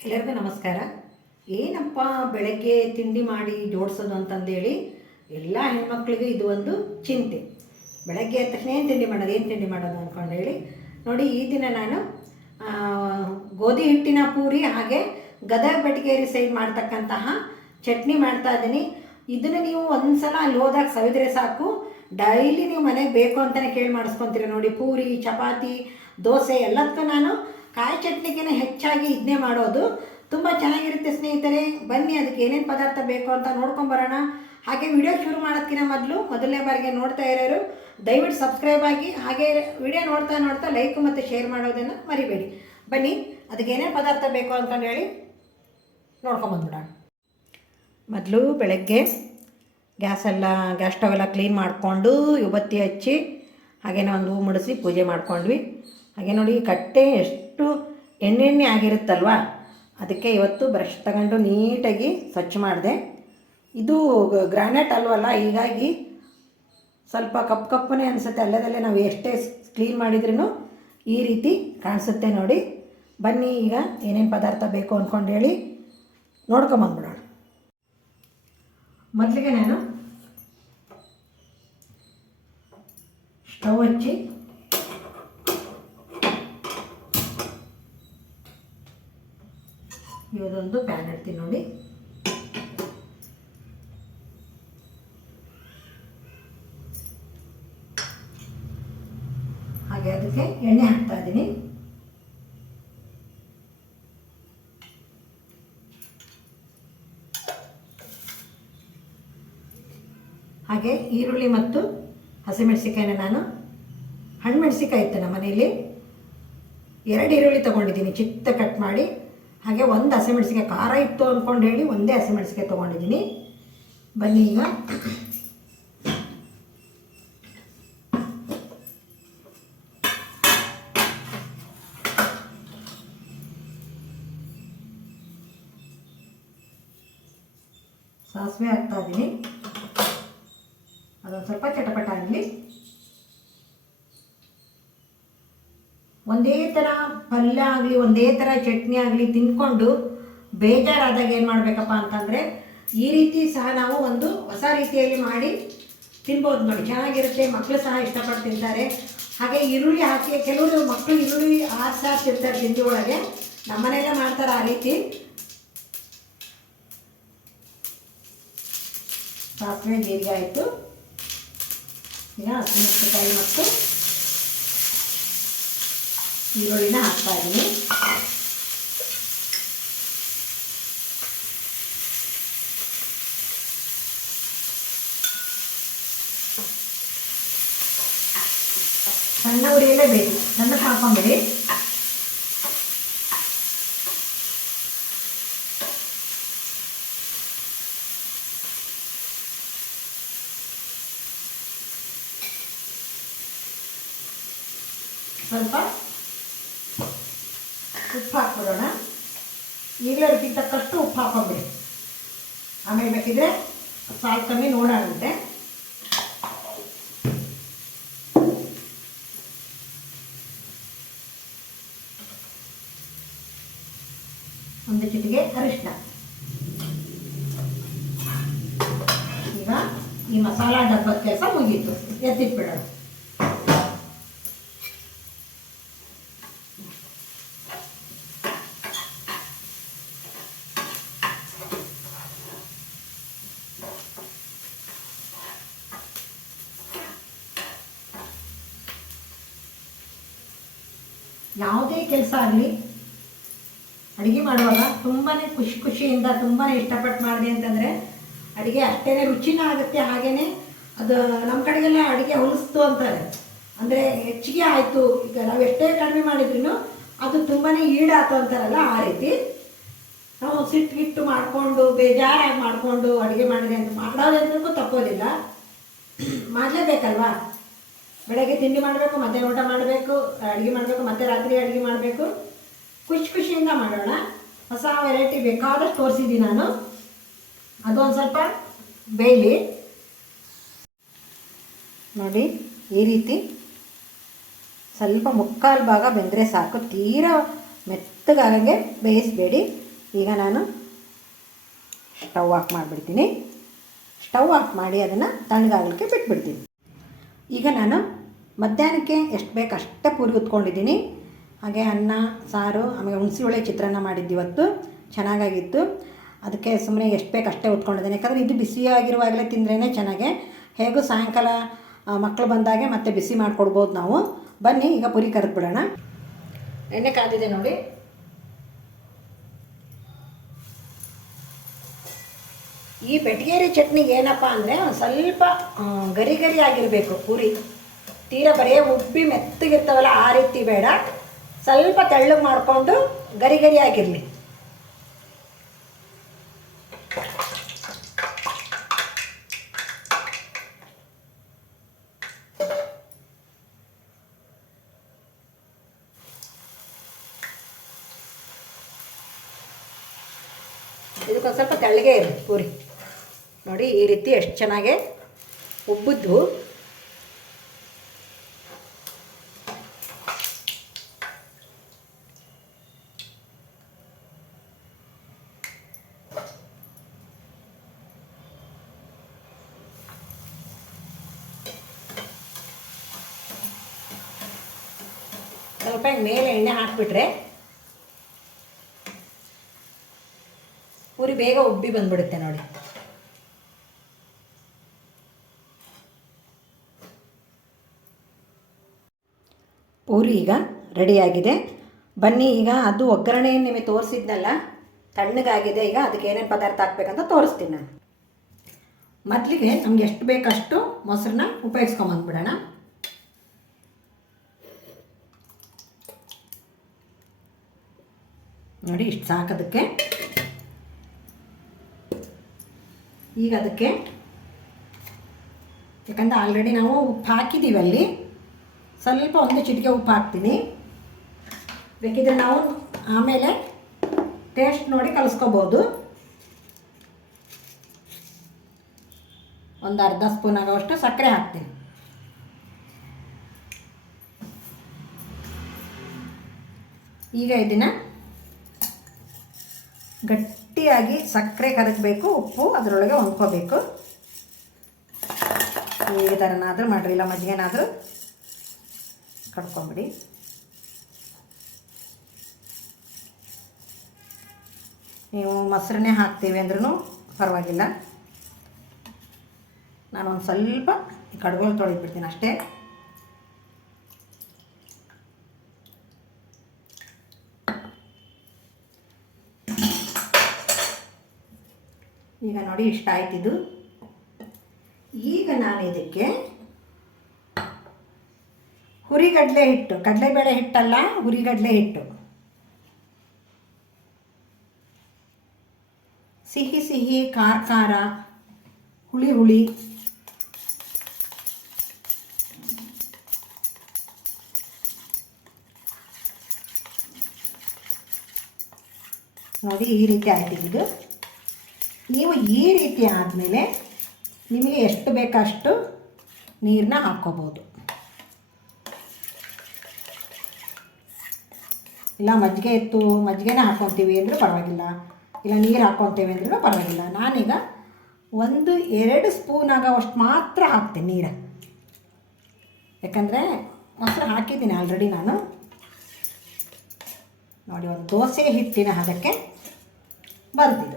ಎಲ್ಲರಿಗೂ ನಮಸ್ಕಾರ. ಏನಪ್ಪ ಬೆಳಗ್ಗೆ ತಿಂಡಿ ಮಾಡಿ ಜೋಡಿಸೋದು ಅಂತಂದೇಳಿ ಎಲ್ಲ ಹೆಣ್ಮಕ್ಳಿಗೂ ಇದು ಒಂದು ಚಿಂತೆ. ಬೆಳಗ್ಗೆ ಎದ್ದ ತಕ್ಷಣ ಏನು ತಿಂಡಿ ಮಾಡೋದು ಅಂದ್ಕೊಂಡು ಹೇಳಿ ನೋಡಿ, ಈ ದಿನ ನಾನು ಗೋಧಿ ಹಿಟ್ಟಿನ ಪೂರಿ ಹಾಗೆ ಗದಗ ಬೆಟಗೇರಿ ಸೈಡ್ ಮಾಡ್ತಕ್ಕಂತಹ ಚಟ್ನಿ ಮಾಡ್ತಾ ಇದ್ದೀನಿ. ಇದನ್ನು ನೀವು ಒಂದು ಸಲ ಅಲ್ಲಿ ಹೋದಾಗ ಸವಿದ್ರೆ ಸಾಕು, ಡೈಲಿ ನೀವು ಮನೆಗೆ ಬೇಕು ಅಂತಲೇ ಕೇಳಿ ಮಾಡಿಸ್ಕೊತೀರಿ. ನೋಡಿ, ಪೂರಿ, ಚಪಾತಿ, ದೋಸೆ ಎಲ್ಲದಕ್ಕೂ ನಾನು ಕಾಯಿ ಚಟ್ನಿಗೆ ಹೆಚ್ಚಾಗಿ ಇದನ್ನೇ ಮಾಡೋದು. ತುಂಬ ಚೆನ್ನಾಗಿರುತ್ತೆ ಸ್ನೇಹಿತರೆ. ಬನ್ನಿ, ಅದಕ್ಕೆ ಏನೇನು ಪದಾರ್ಥ ಬೇಕು ಅಂತ ನೋಡ್ಕೊಂಬರೋಣ. ಹಾಗೆ ವಿಡಿಯೋ ಶುರು ಮಾಡೋದಕ್ಕಿಂತ ಮೊದಲನೇ ಬಾರಿಗೆ ನೋಡ್ತಾ ಇರೋರು ದಯವಿಟ್ಟು ಸಬ್ಸ್ಕ್ರೈಬ್ ಆಗಿ, ಹಾಗೆ ವಿಡಿಯೋ ನೋಡ್ತಾ ಲೈಕ್ ಮತ್ತು ಶೇರ್ ಮಾಡೋದನ್ನು ಮರಿಬೇಡಿ. ಬನ್ನಿ, ಅದಕ್ಕೆ ಏನೇನು ಪದಾರ್ಥ ಬೇಕು ಅಂತಂದು ಹೇಳಿ ನೋಡ್ಕೊಂಬಂದ್ಬಿಡೋಣ. ಮೊದಲು ಬೆಳಗ್ಗೆ ಗ್ಯಾಸ್ ಸ್ಟವ್ ಎಲ್ಲ ಕ್ಲೀನ್ ಮಾಡಿಕೊಂಡು ಯುಬತ್ತಿ ಹಚ್ಚಿ ಹಾಗೇನೋ ಒಂದು ಹೂ ಮುಡಿಸಿ ಪೂಜೆ ಮಾಡ್ಕೊಂಡ್ವಿ. ಹಾಗೆ ನೋಡಿ, ಕಟ್ಟೆ ಎಷ್ಟು ಎಣ್ಣೆ ಆಗಿರುತ್ತಲ್ವ, ಅದಕ್ಕೆ ಇವತ್ತು ಬ್ರಷ್ ತಗೊಂಡು ನೀಟಾಗಿ ಸ್ವಚ್ಛ ಮಾಡಿದೆ. ಇದು ಗ್ರಾನೈಟ್ ಅಲ್ವಲ್ಲ, ಹೀಗಾಗಿ ಸ್ವಲ್ಪ ಕಪ್ಪನೇ ಅನಿಸುತ್ತೆ. ಅಲ್ಲದಲ್ಲೇ ನಾವು ಎಷ್ಟೇ ಕ್ಲೀನ್ ಮಾಡಿದ್ರೂ ಈ ರೀತಿ ಕಾಣಿಸುತ್ತೆ ನೋಡಿ. ಬನ್ನಿ, ಈಗ ಏನೇನು ಪದಾರ್ಥ ಬೇಕು ಅಂದ್ಕೊಂಡು ಹೇಳಿ ನೋಡ್ಕೊಂಬಂದ್ಬಿಡೋಣ. ಮೊದಲಿಗೆ ನಾನು ಸ್ಟವ್ ಹಚ್ಚಿ ಇವತ್ತೊಂದು ಪ್ಯಾನ್ ಇಡ್ತೀನಿ ನೋಡಿ. ಹಾಗೆ ಅದಕ್ಕೆ ಎಣ್ಣೆ ಹಾಕ್ತಾ ಇದ್ದೀನಿ. ಹಾಗೆ ಈರುಳ್ಳಿ ಮತ್ತು ಹಸಿಮೆಣಸಿಕಾಯಿನ ನಾನು ಹಣ್ಣು ಮೆಣಸಿಕಾಯಿ ಇತ್ತು ನಮ್ಮ ಮನೆಯಲ್ಲಿ, 2 ಈರುಳ್ಳಿ ತೊಗೊಂಡಿದ್ದೀನಿ ಚಿಕ್ಕ ಕಟ್ ಮಾಡಿ. ಹಾಗೆ 1 ಹಸಿಮೆಣಸಿಕಾಯಿ, ಖಾರ ಇತ್ತು ಅಂದ್ಕೊಂಡು ಹೇಳಿ 1 ಹಸಿಮೆಣಸಿಕಾಯಿ ತೊಗೊಂಡಿದ್ದೀನಿ. ಬನ್ನಿ, ಈಗ ಸಾಸಿವೆ ಹಾಕ್ತಾ ಇದ್ದೀನಿ. ಅದೊಂದು ಸ್ವಲ್ಪ ಚಟಪಟ ಆಗಲಿ. ಒಂದೇ ಥರ ಪಲ್ಯ ಆಗಲಿ, ಒಂದೇ ಥರ ಚಟ್ನಿ ಆಗಲಿ ತಿಂದ್ಕೊಂಡು ಬೇಜಾರಾದಾಗ ಏನು ಮಾಡಬೇಕಪ್ಪ ಅಂತಂದರೆ, ಈ ರೀತಿ ಸಹ ನಾವು ಒಂದು ಹೊಸ ರೀತಿಯಲ್ಲಿ ಮಾಡಿ ತಿನ್ಬೋದು ನೋಡಿ. ಚೆನ್ನಾಗಿರುತ್ತೆ, ಮಕ್ಕಳು ಸಹ ಇಷ್ಟಪಟ್ಟು ತಿಂತಾರೆ. ಹಾಗೆ ಈರುಳ್ಳಿ ಹಾಕಿ, ಕೆಲವರು ಮಕ್ಕಳು ಈರುಳ್ಳಿ ಆರಿಸಾಕ್ತಿರ್ತಾರೆ ತಿಂಡಿ ಒಳಗೆ, ನಮ್ಮನೆಯಲ್ಲೇ ಮಾಡ್ತಾರೆ ಆ ರೀತಿ. ಸಾಸಿವೆ ಜೀರಿಗೆ ಆಯಿತು. ಈಗ ಹಸಿಮೆಣಸಿನಕಾಯಿ ಮತ್ತು ಈರುಳ್ಳಿನ ಹಾಕ್ತಾ ಇದ್ದೀನಿ. ಸಣ್ಣ ಉರಿಯಲ್ಲೇ ಬೇಕು, ಸಣ್ಣಕ್ಕೆ ಹಾಕೊಂಬಿಡಿ. ಸ್ವಲ್ಪ ಉಪ್ಪು ಹಾಕ್ಬಿಡೋಣ. ಈಗಲೇ ರುಚಿಗೆ ತಕ್ಕಷ್ಟು ಉಪ್ಪು ಹಾಕೊಂಬಿಡಿ. ಆಮೇಲೆ ಬೇಕಿದ್ರೆ ಸಾಲ್ ಕಮ್ಮಿ ನೋಡಾಗುತ್ತೆ. ಒಂದು ಚಿಟಿಕೆ ಅರಿಶಿನ. ಈಗ ಈ ಮಸಾಲ ಡಬ್ಬದ ಕೆಲಸ ಮುಗೀತು, ಎತ್ತಿಟ್ಬಿಡೋಣ. ಯಾವುದೇ ಕೆಲಸ ಆಗಲಿ, ಅಡುಗೆ ಮಾಡುವಾಗ ತುಂಬಾ ಖುಷಿಯಿಂದ ತುಂಬಾ ಇಷ್ಟಪಟ್ಟು ಮಾಡಿದೆ ಅಂತಂದರೆ ಅಡುಗೆ ಅಷ್ಟೇ ರುಚಿನೂ ಆಗುತ್ತೆ. ಹಾಗೆಯೇ ಅದು ನಮ್ಮ ಕಡೆಗೆಲ್ಲ ಅಡುಗೆ ಹೊಲಿಸ್ತು ಅಂತಾರೆ, ಅಂದರೆ ಹೆಚ್ಚಿಗೆ ಆಯಿತು. ಈಗ ನಾವು ಎಷ್ಟೇ ಕಡಿಮೆ ಮಾಡಿದ್ರೂ ಅದು ತುಂಬಾ ಈಡಾಯ್ತು ಅಂತಾರಲ್ಲ, ಆ ರೀತಿ ನಾವು ಸಿಟ್ಟು ಮಾಡಿಕೊಂಡು ಬೇಜಾರಾಗಿ ಮಾಡಿಕೊಂಡು ಅಡುಗೆ ಮಾಡಿದೆ ಅಂತ ಮಾಡೋದಂತೂ ತಪ್ಪೋದಿಲ್ಲ, ಮಾಡಲೇಬೇಕಲ್ವಾ. ಬೆಳಗ್ಗೆ ತಿಂಡಿ ಮಾಡಬೇಕು, ಮಧ್ಯಾಹ್ನ ಊಟ ಮಾಡಬೇಕು, ಅಡುಗೆ ಮಾಡಬೇಕು, ಮತ್ತೆ ರಾತ್ರಿ ಅಡುಗೆ ಮಾಡಬೇಕು. ಖುಷಿಯಿಂದ ಮಾಡೋಣ. ಹೊಸ ವೆರೈಟಿ ಬೇಕಾದಷ್ಟು ತೋರಿಸಿದ್ದೀನಿ ನಾನು. ಅದೊಂದು ಸ್ವಲ್ಪ ಬೇಯಲಿ ನೋಡಿ. ಈ ರೀತಿ ಸ್ವಲ್ಪ ಮುಕ್ಕಾಲು ಭಾಗ ಬೆಂದರೆ ಸಾಕು, ತೀರಾ ಮೆತ್ತಗಾಗಂಗೆ ಬೇಯಿಸಬೇಡಿ. ಈಗ ನಾನು ಸ್ಟವ್ ಆಫ್ ಮಾಡಿಬಿಡ್ತೀನಿ. ಸ್ಟವ್ ಆಫ್ ಮಾಡಿ ಅದನ್ನು ತಣ್ಣಗಾಗಲಿಕ್ಕೆ ಬಿಟ್ಬಿಡ್ತೀನಿ. ಈಗ ನಾನು ಮಧ್ಯಾಹ್ನಕ್ಕೆ ಎಷ್ಟು ಬೇಕು ಅಷ್ಟೇ ಪೂರಿ ಹೊತ್ಕೊಂಡಿದ್ದೀನಿ. ಹಾಗೆ ಅನ್ನ ಸಾರು ಆಮೇಲೆ ಹುಣಸೆ ಚಿತ್ರಾನ್ನ ಮಾಡಿದ್ದು ಇವತ್ತು, ಚೆನ್ನಾಗಾಗಿತ್ತು. ಅದಕ್ಕೆ ಸುಮ್ಮನೆ ಎಷ್ಟು ಬೇಕು ಅಷ್ಟೇ ಹೊತ್ಕೊಂಡಿದ್ದೀನಿ. ಯಾಕಂದರೆ ಇದು ಬಿಸಿಯಾಗಿರುವಾಗಲೇ ತಿಂದ್ರೇ ಚೆನ್ನಾಗೆ. ಹೇಗೂ ಸಾಯಂಕಾಲ ಮಕ್ಕಳು ಬಂದಾಗೆ ಮತ್ತೆ ಬಿಸಿ ಮಾಡಿಕೊಡ್ಬೋದು ನಾವು. ಬನ್ನಿ ಈಗ ಪೂರಿ ಕರೆದ್ಬಿಡೋಣ. ಎಣ್ಣೆ ಕಾದಿದೆ ನೋಡಿ. ಈ ಬೆಟಗೇರಿ ಚಟ್ನಿಗೆ ಏನಪ್ಪ ಅಂದರೆ ಒಂದು ಸ್ವಲ್ಪ ಗರಿ ಗರಿ ಆಗಿರಬೇಕು ಪೂರಿ. ತೀರಾ ಬರೀ ಉಬ್ಬಿ ಮೆತ್ತಗಿರ್ತಾವಲ್ಲ ಆ ರೀತಿ ಬೇಡ, ಸ್ವಲ್ಪ ತೆಳ್ಳಗೆ ಮಾಡಿಕೊಂಡು ಗರಿ ಗರಿ ಆಗಿರಲಿ. ಇದಕ್ಕೊಂದು ಸ್ವಲ್ಪ ತೆಳ್ಳಗೆ ಇರಲಿ ಪೂರಿ. ನೋಡಿ ಈ ರೀತಿ ಎಷ್ಟು ಚೆನ್ನಾಗೆ ಉಬ್ಬಿದ್ದು. ಸ್ವಲ್ಪ ಮೇಲೆ ಎಣ್ಣೆ ಹಾಕಿಬಿಟ್ರೆ ಪೂರಿ ಬೇಗ ಉಬ್ಬಿ ಬಂದ್ಬಿಡುತ್ತೆ ನೋಡಿ. ಪೂರಿ ಈಗ ರೆಡಿಯಾಗಿದೆ. ಬನ್ನಿ ಈಗ ಅದು ಒಗ್ಗರಣೆಯನ್ನು ನಿಮಗೆ ತೋರಿಸಿದ್ನಲ್ಲ, ತಣ್ಣಗಾಗಿದೆ. ಈಗ ಅದಕ್ಕೆ ಏನೇನು ಪದಾರ್ಥ ಹಾಕ್ಬೇಕಂತ ತೋರಿಸ್ತೀನಿ ನಾನು. ಮೊದಲಿಗೆ ನಮ್ಗೆ ಎಷ್ಟು ಬೇಕಷ್ಟು ಮೊಸರನ್ನ ಉಪಯೋಗಿಸ್ಕೊಂಬಂದ್ಬಿಡೋಣ. ನೋಡಿ ಇಷ್ಟು ಸಾಕೋದಕ್ಕೆ. ಈಗ ಅದಕ್ಕೆ ಯಾಕಂದರೆ ಆಲ್ರೆಡಿ ನಾವು ಉಪ್ಪು ಹಾಕಿದ್ದೀವಿ, ಅಲ್ಲಿ ಸ್ವಲ್ಪ ಒಂದು ಚಿಟಿಕೆ ಉಪ್ಪು ಹಾಕ್ತೀನಿ. ಬೇಕಿದ್ರೆ ನಾವು ಆಮೇಲೆ ಟೇಸ್ಟ್ ನೋಡಿ ಕಲಿಸ್ಕೋಬೋದು. ಒಂದು ಅರ್ಧ ಸ್ಪೂನ್ ಆಗೋಷ್ಟು ಸಕ್ಕರೆ ಹಾಕ್ತೀನಿ. ಈಗ ಇದನ್ನು ಗಟ್ಟಿಯಾಗಿ ಸಕ್ಕರೆ ಕರಗಬೇಕು, ಉಪ್ಪು ಅದರೊಳಗೆ ಹೊಂದ್ಕೋಬೇಕು. ಈ ಥರನಾದರೂ ಮಾಡಿರಿ, ಇಲ್ಲ ಮಜ್ಜಿಗೆನಾದರೂ ಕಡ್ಕೊಂಬಿಡಿ. ನೀವು ಮೊಸರನ್ನೇ ಹಾಕ್ತೀವಿ ಅಂದ್ರೂ ಪರವಾಗಿಲ್ಲ. ನಾನೊಂದು ಸ್ವಲ್ಪ ಕಡ್ಗೋಲು ತೊಳೆದ್ಬಿಡ್ತೀನಿ ಅಷ್ಟೇ. ಈಗ ನೋಡಿ ಇಷ್ಟ ಆಯ್ತಿದ್ದು. ಈಗ ನಾನು ಇದಕ್ಕೆ ಹುರಿಗಡಲೆ ಹಿಟ್ಟು, ಕಡಲೆಬೇಳೆ ಹಿಟ್ಟಲ್ಲ, ಹುರಿಗಡಲೆ ಹಿಟ್ಟು, ಸಿಹಿ ಸಿಹಿ, ಖಾರ ಖಾರ, ಹುಳಿ ಹುಳಿ, ನೋಡಿ ಈ ರೀತಿ ಆಯ್ತಿದ್ದು. ನೀವು ಈ ರೀತಿ ಆದಮೇಲೆ ನಿಮಗೆ ಎಷ್ಟು ಬೇಕಷ್ಟು ನೀರನ್ನ ಹಾಕ್ಕೋಬೋದು. ಇಲ್ಲ ಮಜ್ಜಿಗೆ ಇತ್ತು, ಮಜ್ಜಿಗೆನ ಹಾಕ್ಕೊತೀವಿ ಅಂದರೂ ಪರವಾಗಿಲ್ಲ, ಇಲ್ಲ ನೀರು ಹಾಕ್ಕೊತೀವಿ ಅಂದ್ರೂ ಪರವಾಗಿಲ್ಲ. ನಾನೀಗ 1-2 ಸ್ಪೂನ್ ಆಗೋವಷ್ಟು ಮಾತ್ರ ಹಾಕ್ತೀನಿ ನೀರು. ಯಾಕಂದರೆ ಮೊಸರು ಹಾಕಿದ್ದೀನಿ ಆಲ್ರೆಡಿ ನಾನು. ನೋಡಿ ಒಂದು ದೋಸೆ ಹಿಟ್ಟಿನ ಹದಕ್ಕೆ ಬರ್ದಿದ್ದು.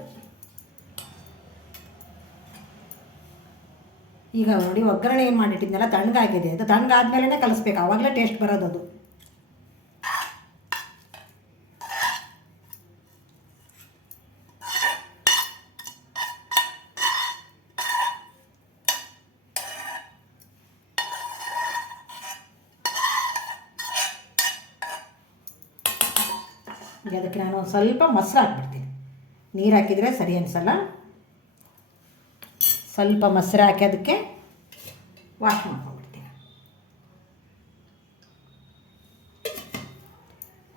ಈಗ ನೋಡಿ ಒಗ್ಗರಣೆ ಏನು ಮಾಡಿಟ್ಟಿದ್ನಲ್ಲ ತಣ್ಣಗಾಗಿದೆ. ಅದು ತಣ್ಣಗಾದ್ಮೇಲೆ ಕಲಿಸ್ಬೇಕು, ಆವಾಗಲೇ ಟೇಸ್ಟ್ ಬರೋದು ಅದು. ಈಗ ಅದಕ್ಕೆ ನಾನು ಒಂದು ಸ್ವಲ್ಪ ಮೊಸರು ಹಾಕ್ಬಿಡ್ತೀನಿ. ನೀರು ಹಾಕಿದರೆ ಸರಿ ಅನಿಸಲ್ಲ. ಸ್ವಲ್ಪ ಮೊಸರು ಹಾಕಿ ಅದಕ್ಕೆ ವಾಶ್ ಮಾಡ್ಕೊಂಡ್ಬಿಡ್ತೀನಿ.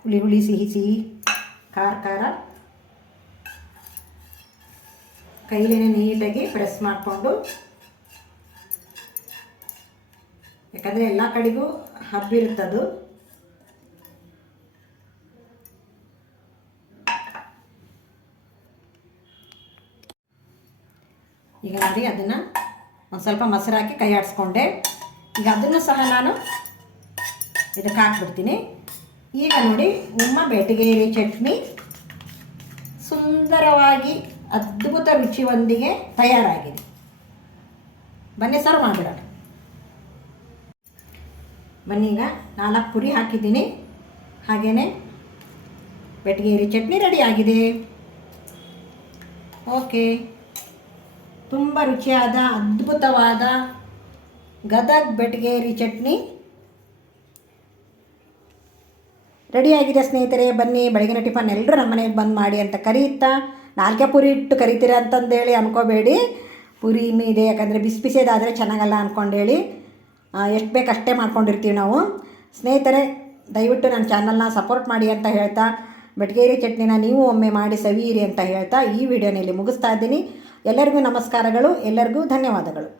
ಹುಳಿ ಹುಳಿ, ಸಿಹಿ ಸಿಹಿ, ಖಾರ ಖಾರ, ಕೈಲೇ ನೀಟಾಗಿ ಪ್ರೆಸ್ ಮಾಡಿಕೊಂಡು, ಯಾಕಂದರೆ ಎಲ್ಲ ಕಡೆಗೂ ಹಬ್ಬಿರುತ್ತದು. ಈಗ ನೋಡಿ ಅದನ್ನು ಒಂದು ಸ್ವಲ್ಪ ಮೊಸರು ಹಾಕಿ ಕೈ ಆಡಿಸ್ಕೊಂಡೆ. ಈಗ ಅದನ್ನು ಸಹ ನಾನು ಇದಕ್ಕೆ ಹಾಕ್ಬಿಡ್ತೀನಿ. ಈಗ ನೋಡಿ ನಿಮ್ಮ ಬೆಟಗೇರಿ ಚಟ್ನಿ ಸುಂದರವಾಗಿ ಅದ್ಭುತ ರುಚಿಯೊಂದಿಗೆ ತಯಾರಾಗಿದೆ. ಬನ್ನಿ ಸರ್ವ್ ಮಾಡಿಬಿಡೋಣ. ಬನ್ನಿ, ಈಗ 4 ಪುರಿ ಹಾಕಿದ್ದೀನಿ. ಹಾಗೆಯೇ ಬೆಟಗೇರಿ ಚಟ್ನಿ ರೆಡಿಯಾಗಿದೆ. ಓಕೆ, ತುಂಬ ರುಚಿಯಾದ ಅದ್ಭುತವಾದ ಗದಗ್ ಬೆಟಗೇರಿ ಚಟ್ನಿ ರೆಡಿಯಾಗಿದೆ ಸ್ನೇಹಿತರೆ. ಬನ್ನಿ, ಬೆಳಗಿನ ಟಿಫನ್ ಎಲ್ಲರೂ ನಮ್ಮ ಮನೆಗೆ ಬಂದು ಮಾಡಿ ಅಂತ ಕರೀತಾ, 4 ಪುರಿ ಇಟ್ಟು ಕರಿತೀರ ಅಂತಂದೇಳಿ ಅಂದ್ಕೋಬೇಡಿ. ಪುರಿ ಇನ್ನೂ ಇದೆ, ಯಾಕಂದರೆ ಬಿಸಿ ಬಿಸಿದಾದರೆ ಚೆನ್ನಾಗಲ್ಲ ಅಂದ್ಕೊಂಡೇಳಿ ಎಷ್ಟು ಬೇಕು ಅಷ್ಟೇ ಮಾಡ್ಕೊಂಡಿರ್ತೀವಿ ನಾವು. ಸ್ನೇಹಿತರೆ, ದಯವಿಟ್ಟು ನನ್ನ ಚಾನಲ್ನ ಸಪೋರ್ಟ್ ಮಾಡಿ ಅಂತ ಹೇಳ್ತಾ, ಬೆಟಗೇರಿ ಚಟ್ನಿನ ನೀವು ಒಮ್ಮೆ ಮಾಡಿ ಸವಿಯಿರಿ ಅಂತ ಹೇಳ್ತಾ ಈ ವಿಡಿಯೋನಲ್ಲಿ ಮುಗಿಸ್ತಾ ಇದ್ದೀನಿ. ಎಲ್ಲರಿಗೂ ನಮಸ್ಕಾರಗಳು, ಎಲ್ಲರಿಗೂ ಧನ್ಯವಾದಗಳು.